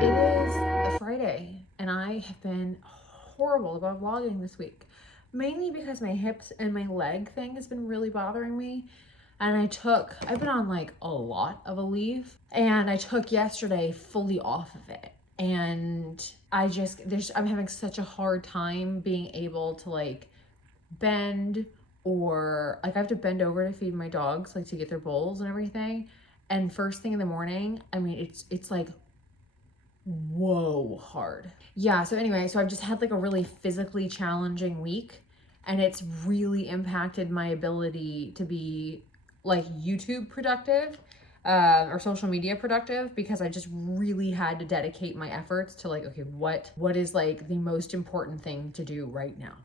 It is a Friday, and I have been horrible about vlogging this week. Mainly because my hips and my leg thing has been really bothering me. And I've been on like a lot of a leave, and I took yesterday fully off of it. And I'm having such a hard time being able to like bend, or like I have to bend over to feed my dogs, like to get their bowls and everything. And first thing in the morning, I mean, it's like whoa hard. Yeah, so anyway, so I've just had like a really physically challenging week, and it's really impacted my ability to be like YouTube productive, or social media productive, because I just really had to dedicate my efforts to like, okay, what is like the most important thing to do right now,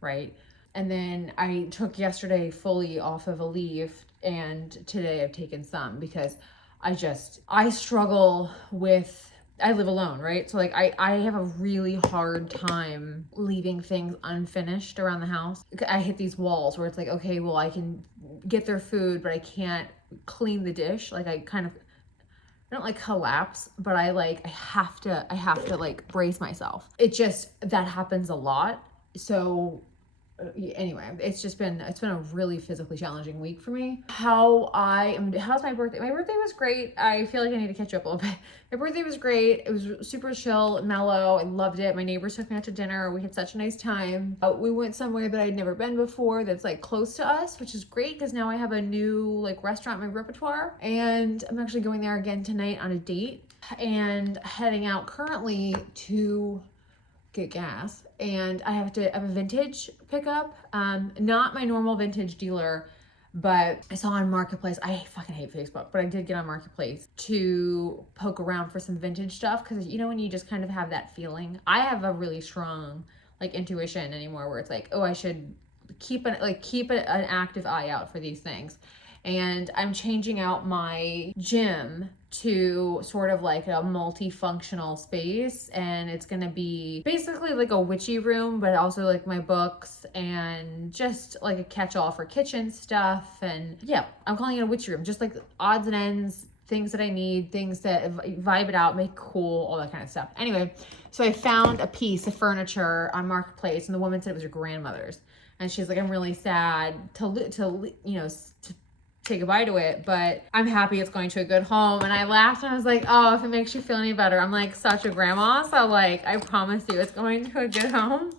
right? And then I took yesterday fully off of a leave, and today I've taken some because I struggle with, I live alone, right? So like I have a really hard time leaving things unfinished around the house. I hit these walls where it's like, okay, well, I can get their food, but I can't clean the dish. Like I don't like collapse, but I have to like brace myself. That happens a lot. So anyway, it's been a really physically challenging week for me. How's my birthday? My birthday was great. I feel like I need to catch up a little bit. My birthday was great. It was super chill, mellow. I loved it. My neighbors took me out to dinner. We had such a nice time. We went somewhere that I'd never been before that's like close to us, which is great because now I have a new like restaurant in my repertoire. And I'm actually going there again tonight on a date, and heading out currently to get gas, and I have a vintage pickup, not my normal vintage dealer, but I saw on Marketplace. I fucking hate Facebook, but I did get on Marketplace to poke around for some vintage stuff, because you know when you just kind of have that feeling. I have a really strong like intuition anymore where it's like, oh, I should keep an active eye out for these things. And I'm changing out my gym to sort of like a multifunctional space, and it's gonna be basically like a witchy room, but also like my books and just like a catch-all for kitchen stuff. And yeah, I'm calling it a witchy room, just like odds and ends, things that I need, things that vibe it out, make cool, all that kind of stuff. Anyway, so I found a piece of furniture on Marketplace, and the woman said it was your grandmother's, and she's like, I'm really sad to say goodbye to it, but I'm happy it's going to a good home. And I laughed, and I was like, oh, if it makes you feel any better, I'm like such a grandma, so like I promise you it's going to a good home.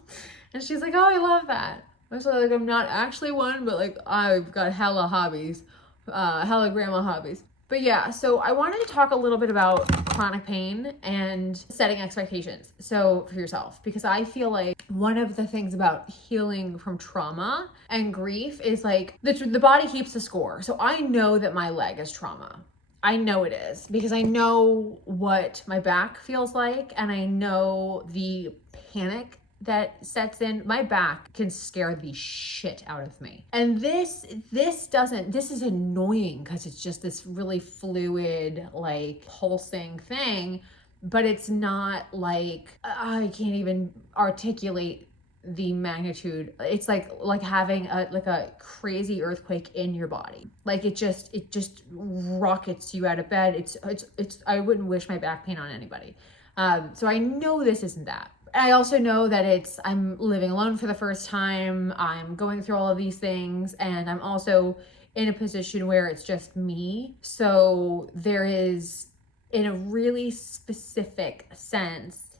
And she's like, oh, I love that. So like I'm not actually one, but like I've got hella hobbies, hella grandma hobbies. But yeah, so I wanted to talk a little bit about chronic pain and setting expectations. So for yourself, because I feel like one of the things about healing from trauma and grief is like the body keeps the score. So I know that my leg is trauma. I know it is, because I know what my back feels like, and I know the panic that sets in. My back can scare the shit out of me. And this is annoying because it's just this really fluid, like pulsing thing, but it's not like, I can't even articulate the magnitude. It's like having a crazy earthquake in your body. Like it just rockets you out of bed. It's I wouldn't wish my back pain on anybody. So I know this isn't that. I also know that I'm living alone for the first time. I'm going through all of these things, and I'm also in a position where it's just me. So there is, in a really specific sense,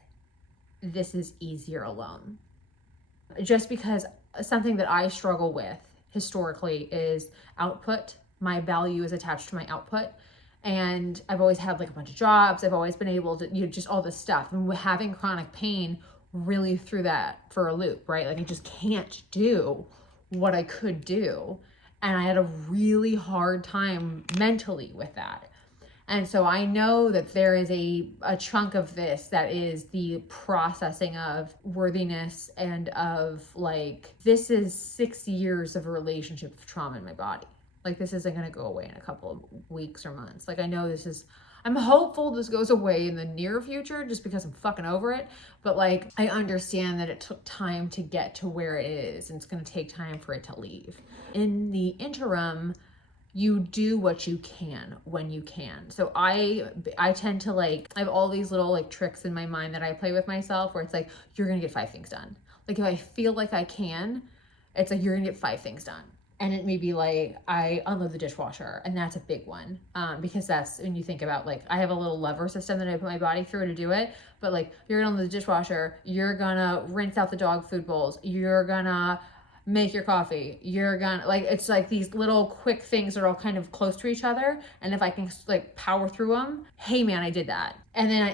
this is easier alone. Just because something that I struggle with historically is output. My value is attached to my output. And I've always had like a bunch of jobs. I've always been able to, just all this stuff. And having chronic pain really threw that for a loop, right? Like I just can't do what I could do. And I had a really hard time mentally with that. And so I know that there is a chunk of this that is the processing of worthiness and of like, this is 6 years of a relationship of trauma in my body. Like, this isn't going to go away in a couple of weeks or months. Like, I know this is, I'm hopeful this goes away in the near future just because I'm fucking over it. But like, I understand that it took time to get to where it is, and it's going to take time for it to leave. In the interim, you do what you can when you can. So I tend to like, I have all these little like tricks in my mind that I play with myself where it's like, you're gonna get 5 things done. Like, if I feel like I can, it's like, you're gonna get 5 things done. And it may be like, I unload the dishwasher, and that's a big one, because that's when you think about like, I have a little lever system that I put my body through to do it. But like, you're gonna unload the dishwasher, you're gonna rinse out the dog food bowls, you're gonna make your coffee, you're gonna like, it's like these little quick things that are all kind of close to each other, and if I can like power through them, hey man, I did that. And then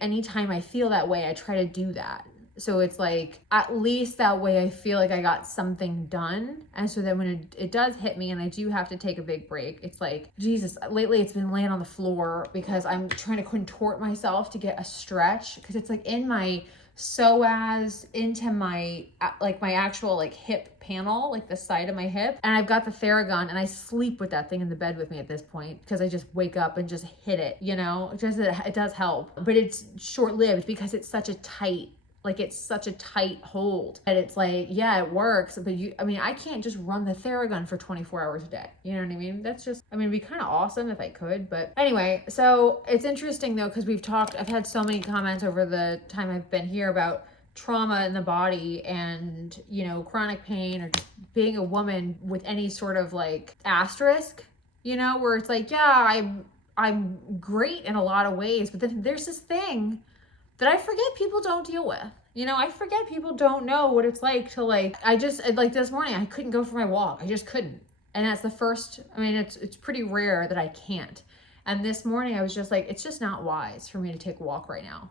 anytime I feel that way, I try to do that. So it's like, at least that way I feel like I got something done. And so then when it does hit me and I do have to take a big break, it's like, Jesus, lately it's been laying on the floor because I'm trying to contort myself to get a stretch, because it's like in my psoas into my like my actual like hip panel, like the side of my hip, and I've got the Theragun, and I sleep with that thing in the bed with me at this point because I just wake up and just hit it, you know. It does help, but it's short-lived because it's such a tight, like, it's such a tight hold. And it's like, yeah, it works, but I can't just run the Theragun for 24 hours a day. You know what I mean? That's just, it'd be kind of awesome if I could. But anyway, so it's interesting though, because I've had so many comments over the time I've been here about trauma in the body and, you know, chronic pain, or just being a woman with any sort of like asterisk, you know, where it's like, yeah, I'm great in a lot of ways, but then there's this thing that I forget people don't deal with. You know, I forget people don't know what it's like to like, like this morning, I couldn't go for my walk. I just couldn't. And that's the first, it's pretty rare that I can't. And this morning I was just like, it's just not wise for me to take a walk right now.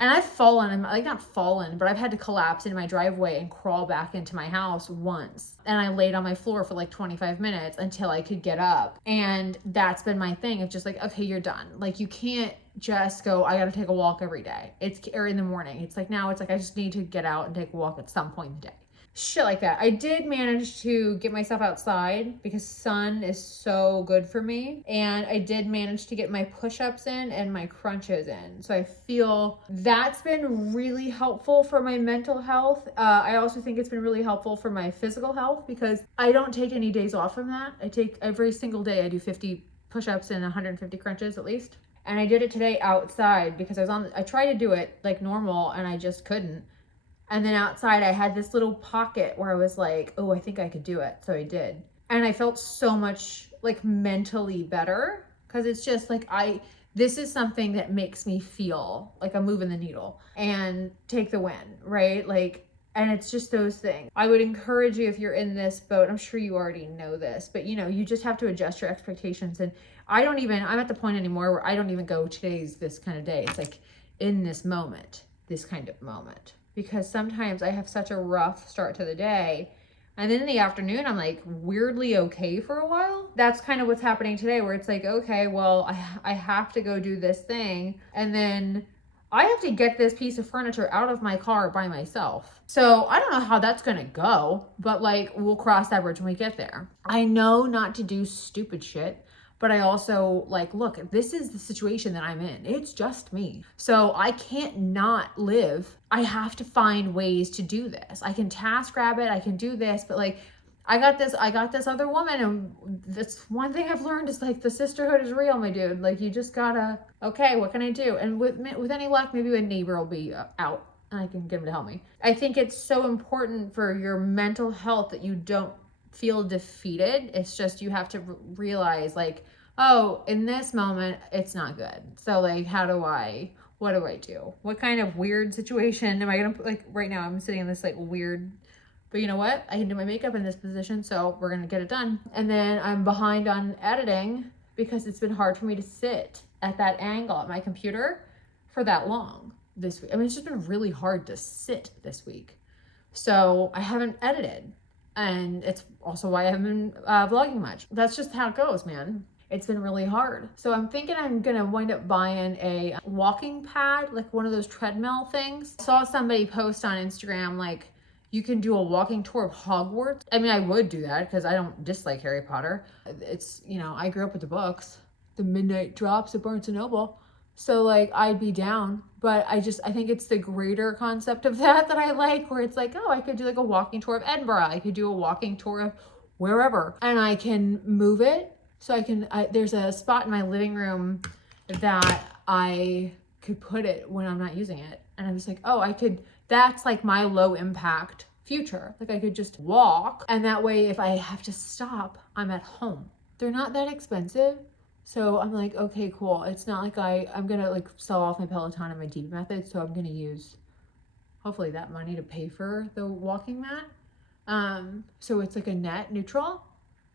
And I've fallen, like not fallen, but I've had to collapse into my driveway and crawl back into my house once. And I laid on my floor for like 25 minutes until I could get up. And that's been my thing. It's just like, okay, you're done. Like, you can't just go, I gotta take a walk every day. Or in the morning. It's like, now it's like, I just need to get out and take a walk at some point in the day. Shit like that. I did manage to get myself outside because sun is so good for me. And I did manage to get my push-ups in and my crunches in. So I feel that's been really helpful for my mental health. I also think it's been really helpful for my physical health because I don't take any days off from that. I take every single day, I do 50 push-ups and 150 crunches at least. And I did it today outside because I tried to do it like normal and I just couldn't. And then outside I had this little pocket where I was like, oh, I think I could do it. So I did. And I felt so much like mentally better because it's just like, this is something that makes me feel like I'm moving the needle and take the win, right? Like, and it's just those things. I would encourage you, if you're in this boat, I'm sure you already know this, but you know, you just have to adjust your expectations. And I'm at the point anymore where I don't even go, today's this kind of day. It's like, in this moment, this kind of moment. Because sometimes I have such a rough start to the day, and then in the afternoon I'm like weirdly okay for a while. That's kind of what's happening today, where it's like, okay, well, I have to go do this thing, and then I have to get this piece of furniture out of my car by myself. So I don't know how that's gonna go, but like, we'll cross that bridge when we get there. I know not to do stupid shit, but I also like, look, this is the situation that I'm in. It's just me. So I can't not live. I have to find ways to do this. I can task grab it. I can do this, but like, I got this other woman, and that's one thing I've learned is like, the sisterhood is real, my dude. Like, you just gotta, okay, what can I do? And with any luck, maybe a neighbor will be out and I can get him to help me. I think it's so important for your mental health that you don't feel defeated. It's just, you have to realize like, oh, in this moment, it's not good. So like, what do I do? What kind of weird situation am I gonna put? Like, right now I'm sitting in this like weird, but you know what? I can do my makeup in this position, so we're gonna get it done. And then I'm behind on editing because it's been hard for me to sit at that angle at my computer for that long this week. It's just been really hard to sit this week. So I haven't edited. And it's also why I haven't been vlogging much. That's just how it goes, man. It's been really hard. So I'm thinking I'm gonna wind up buying a walking pad, like one of those treadmill things. I saw somebody post on Instagram, like, you can do a walking tour of Hogwarts. I mean, I would do that because I don't dislike Harry Potter. It's, you know, I grew up with the books, the midnight drops at Barnes & Noble. So like I'd be down, but I think it's the greater concept of that I like, where it's like, oh, I could do like a walking tour of Edinburgh. I could do a walking tour of wherever, and I can move it. So there's a spot in my living room that I could put it when I'm not using it. And I was like, oh, that's like my low impact future. Like I could just walk, and that way if I have to stop, I'm at home. They're not that expensive. So I'm like, okay, cool. It's not like I'm gonna like sell off my Peloton and my deep method. So I'm gonna use hopefully that money to pay for the walking mat. So it's like a net neutral,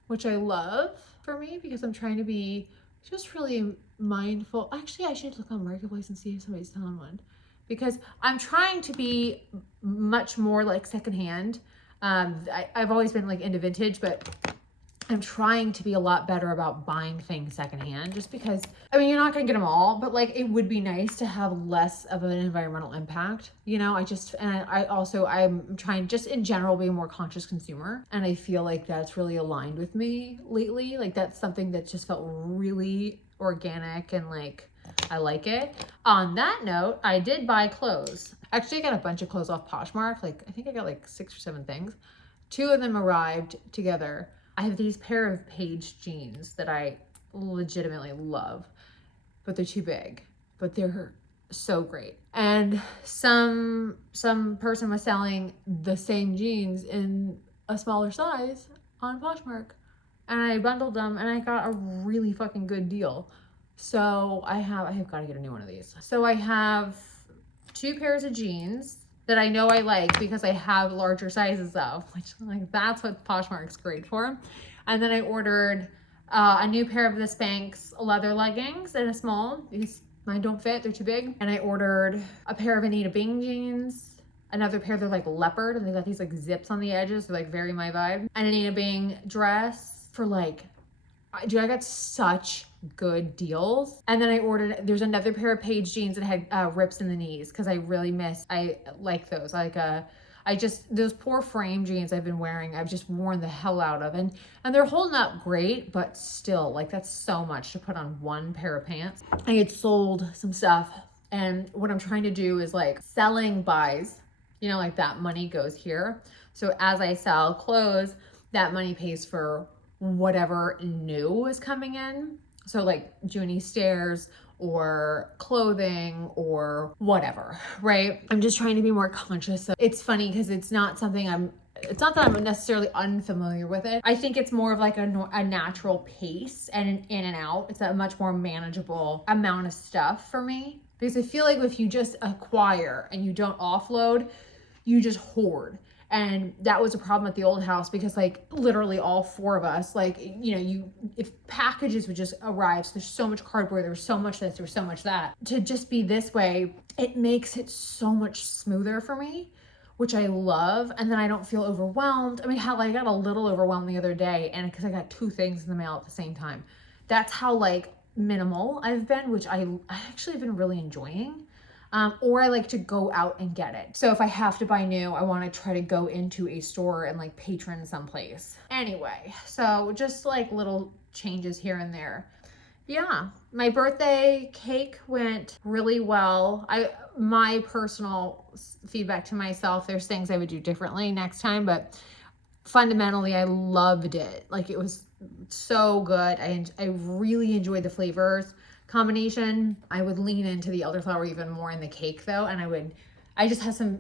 which I love for me because I'm trying to be just really mindful. Actually, I should look on Marketplace and see if somebody's selling one, because I'm trying to be much more like secondhand. I've always been like into vintage, but I'm trying to be a lot better about buying things secondhand, just because, I mean, you're not gonna get them all, but like it would be nice to have less of an environmental impact, you know. I'm trying just in general be a more conscious consumer, and I feel like that's really aligned with me lately. Like that's something that just felt really organic, and like I like it. On that note, I did buy clothes. Actually, I got a bunch of clothes off Poshmark. Like I think I got like 6 or 7 things. 2 of them arrived together. I have these pair of Paige jeans that I legitimately love, but they're too big, but they're so great. And some person was selling the same jeans in a smaller size on Poshmark, and I bundled them and I got a really fucking good deal. So I have got to get a new one of these. So I have 2 pairs of jeans that I know I like because I have larger sizes of, which like that's what Poshmark's great for. And then I ordered a new pair of the Spanx leather leggings in a small because mine don't fit, they're too big. And I ordered a pair of Anita Bing jeans, another pair, they're like leopard, and they got these like zips on the edges, they're like very my vibe. An Anita Bing dress for like, dude, I got such good deals. And then there's another pair of Paige jeans that had rips in the knees because I like those. Those poor frame jeans I've been wearing, I've just worn the hell out of. And they're holding up great, but still, like that's so much to put on one pair of pants. I had sold some stuff, and what I'm trying to do is like selling buys, you know, like that money goes here. So as I sell clothes, that money pays for whatever new is coming in. So like Junie stairs or clothing or whatever, right? I'm just trying to be more conscious of. It's funny because it's not that I'm necessarily unfamiliar with it. I think it's more of like a natural pace and an in and out. It's a much more manageable amount of stuff for me, because I feel like if you just acquire and you don't offload, you just hoard. And that was a problem at the old house because like literally all 4 of us, like, you know, if packages would just arrive, so there's so much cardboard, there was so much this, there was so much that. To just be this way, it makes it so much smoother for me, which I love. And then I don't feel overwhelmed. I mean, hell, I got a little overwhelmed the other day, and because I got 2 things in the mail at the same time. That's how like minimal I've been, which I actually have been really enjoying. Or I like to go out and get it. So if I have to buy new, I want to try to go into a store and like patron someplace. Anyway, so just like little changes here and there. Yeah, my birthday cake went really well. My personal feedback to myself, there's things I would do differently next time, but fundamentally I loved it. Like it was so good. I really enjoyed the flavors combination. I would lean into the elderflower even more in the cake though, and I just have some,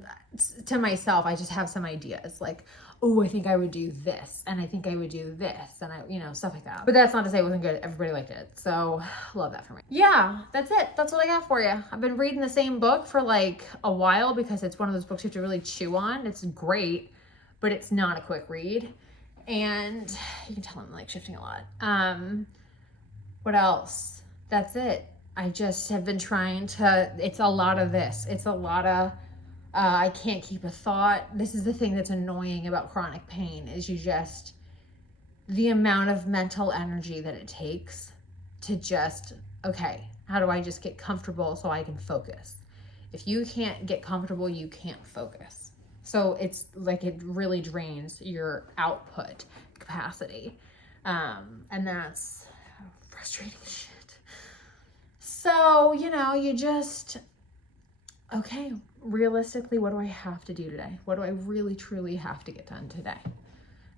to myself, I just have some ideas like, oh, I think I would do this, and I think I would do this, and stuff like that. But that's not to say it wasn't good. Everybody liked it, so love that for me. Yeah, that's it. That's what I got for you. I've been reading the same book for like a while because it's one of those books you have to really chew on. It's great, but it's not a quick read, and you can tell I'm like shifting a lot. What else? That's it. I just have been trying to, it's a lot of this. It's a lot of I can't keep a thought. This is the thing that's annoying about chronic pain is the amount of mental energy that it takes to just, okay, how do I just get comfortable so I can focus? If you can't get comfortable, you can't focus. So it's like it really drains your output capacity. And that's frustrating as shit. So, you just, okay, realistically, what do I have to do today? What do I really, truly have to get done today?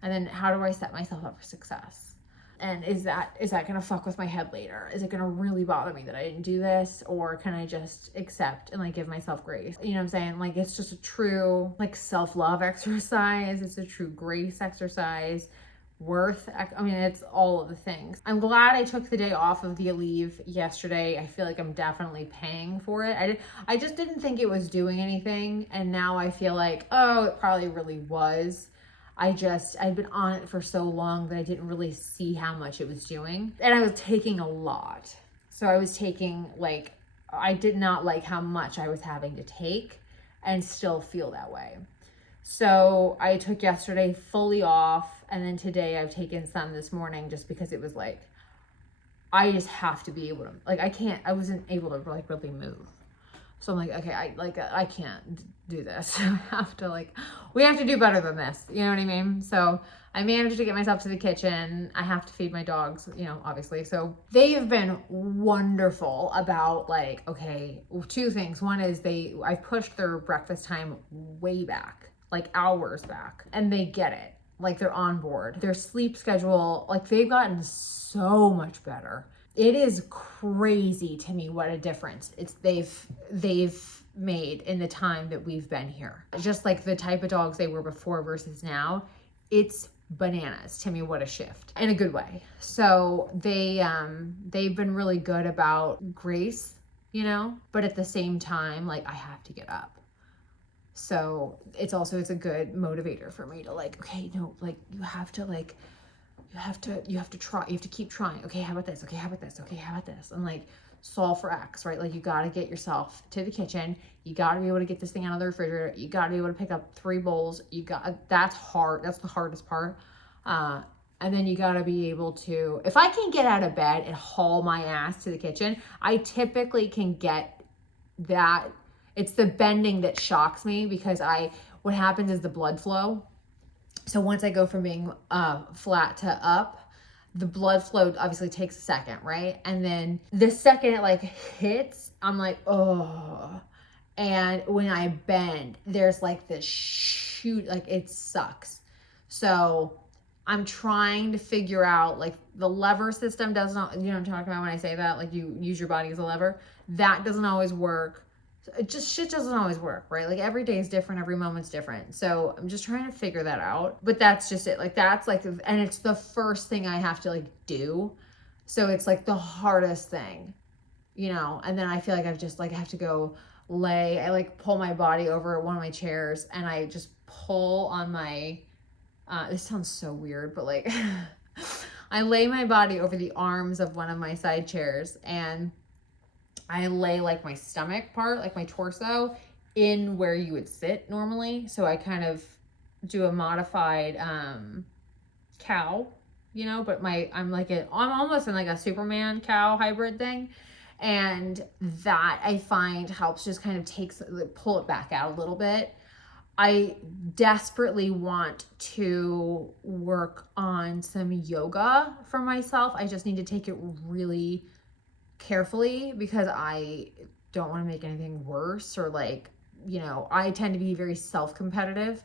And then how do I set myself up for success? And is that gonna fuck with my head later? Is it gonna really bother me that I didn't do this? Or can I just accept and like give myself grace? You know what I'm saying? Like it's just a true like self-love exercise. It's a true grace exercise. It's all of the things. I'm glad I took the day off of the leave yesterday. I feel like I'm definitely paying for it. I just didn't think it was doing anything. And now I feel like, oh, it probably really was. I'd been on it for so long that I didn't really see how much it was doing. And I was taking a lot. So I was taking I did not like how much I was having to take and still feel that way. So I took yesterday fully off. And then today I've taken some this morning just because it was like, I just have to be able to, I wasn't able to really move. So I'm like, okay, I can't do this. We have to do better than this. You know what I mean? So I managed to get myself to the kitchen. I have to feed my dogs, obviously. So they have been wonderful about okay, two things. One is I pushed their breakfast time way back, hours back, and they get it. They're on board. Their sleep schedule, they've gotten so much better. It is crazy to me what a difference they've made in the time that we've been here. Just like the type of dogs they were before versus now, it's bananas to me. What a shift in a good way. So they've been really good about grace, but at the same time, I have to get up. So it's a good motivator for me to okay, no, you have to try, you have to keep trying. Okay, how about this? Okay, how about this? Okay, how about this? And solve for X, right? You got to get yourself to the kitchen. You got to be able to get this thing out of the refrigerator. You got to be able to pick up 3 bowls. That's hard. That's the hardest part. And then you got to be able to, if I can get out of bed and haul my ass to the kitchen, I typically can get that. It's the bending that shocks me because what happens is the blood flow. So once I go from being flat to up, the blood flow obviously takes a second, right? And then the second it hits, I'm like, oh. And when I bend, there's this shoot, it sucks. So I'm trying to figure out the lever system does not, what I'm talking about when I say that, you use your body as a lever. That doesn't always work. Shit doesn't always work, right? Every day is different, every moment's different. So I'm just trying to figure that out. But that's just it. And it's the first thing I have to do. So it's the hardest thing, and then I feel I have to go lay. I pull my body over one of my chairs and I just pull on my, this sounds so weird, but I lay my body over the arms of one of my side chairs and I lay my stomach part, my torso, in where you would sit normally. So I kind of do a modified cow, but I'm almost in a Superman cow hybrid thing. And that I find helps just kind of pull it back out a little bit. I desperately want to work on some yoga for myself. I just need to take it really carefully because I don't want to make anything worse or I tend to be very self-competitive.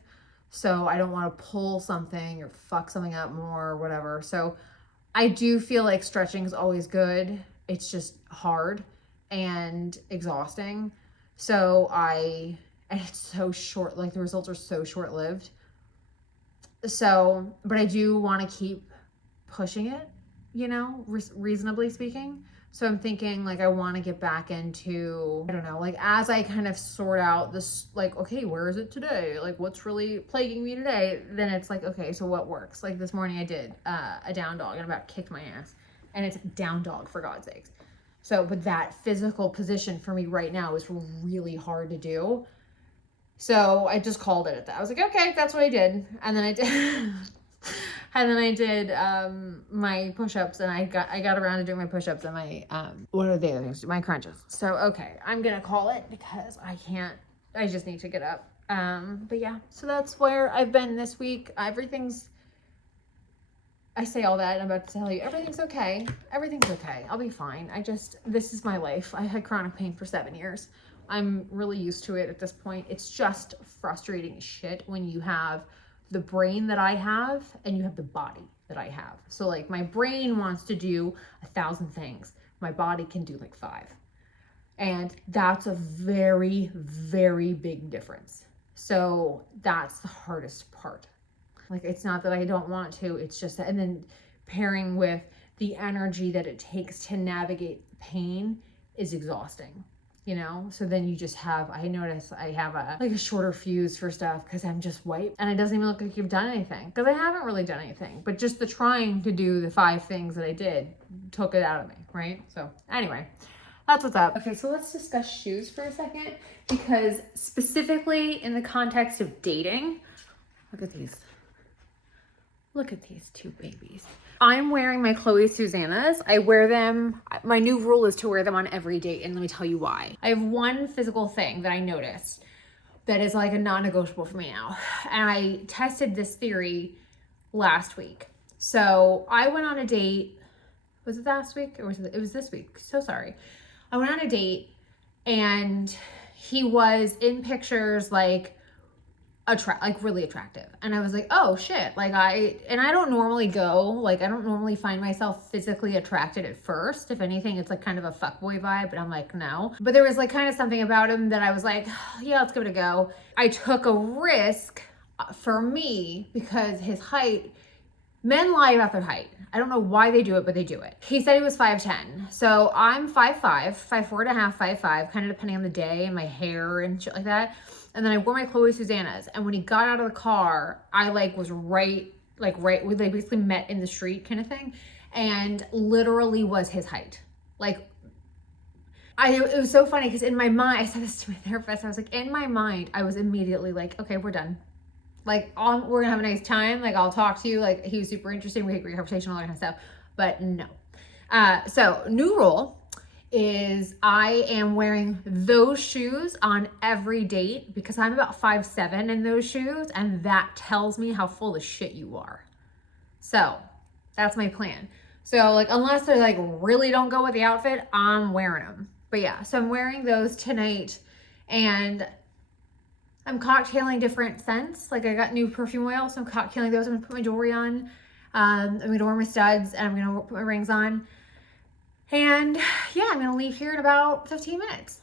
So I don't want to pull something or fuck something up more or whatever. So I do feel stretching is always good. It's just hard and exhausting. And it's so short, the results are so short-lived. So, but I do want to keep pushing it, reasonably speaking. So I'm thinking I want to get back into, I don't know, as I kind of sort out this, okay, where is it today? What's really plaguing me today? Then it's okay, so what works? This morning I did a down dog and about kicked my ass. And it's down dog, for God's sakes. So, but that physical position for me right now is really hard to do. So I just called it at that. I was like, okay, that's what I did. And then I did, and then I did my push-ups, and I got around to doing my push-ups and my, what are the other things? My crunches. So, okay, I'm going to call it because I just need to get up. But yeah, so that's where I've been this week. I say all that, and I'm about to tell you, everything's okay. Everything's okay. I'll be fine. This is my life. I had chronic pain for 7 years. I'm really used to it at this point. It's just frustrating as shit when you have the brain that I have and you have the body that I have. So like my brain wants to do 1,000 things. My body can do like 5. And that's a very, very big difference. So that's the hardest part. Like, it's not that I don't want to, it's just that, and then pairing with the energy that it takes to navigate pain is exhausting, you know? So then you just have, I notice I have a shorter fuse for stuff because I'm just wiped, and it doesn't even look like you've done anything because I haven't really done anything, but just the trying to do the 5 things that I did took it out of me, right? So anyway, that's what's up. Okay, so let's discuss shoes for a second, because specifically in the context of dating, look at these. Look at these 2 babies. I'm wearing my Chloe Susannas. I wear them. My new rule is to wear them on every date, and let me tell you why. I have one physical thing that I noticed that is like a non-negotiable for me now. And I tested this theory last week. So I went on a date. Was it last week or it was this week? So sorry. I went on a date, and he was in pictures like really attractive, and I was like, oh shit, like I don't normally I don't normally find myself physically attracted at first. If anything, it's like kind of a fuckboy vibe, but I'm like, no. But there was like kind of something about him that I was like, yeah, let's give it a go. I took a risk for me because his height. Men lie about their height. I don't know why they do it, but they do it. He said he was 5'10". So I'm 5'5", 5'4.5", 5'5", kind of depending on the day and my hair and shit like that. And then I wore my Chloe Susannas. And when he got out of the car, I was right, we basically met in the street kind of thing. And literally was his height. It was so funny because in my mind, I said this to my therapist. I was like, in my mind, I was immediately like, okay, we're done. We're gonna have a nice time. I'll talk to you. He was super interesting. We had a great conversation, all that kind of stuff. But no. So new rule is I am wearing those shoes on every date because I'm about 5'7" in those shoes, and that tells me how full of shit you are. So that's my plan. So unless they really don't go with the outfit, I'm wearing them. But yeah, so I'm wearing those tonight, and I'm cocktailing different scents. I got new perfume oil, so I'm cocktailing those. I'm gonna put my jewelry on. I'm gonna wear my studs, and I'm gonna put my rings on. And yeah, I'm gonna leave here in about 15 minutes.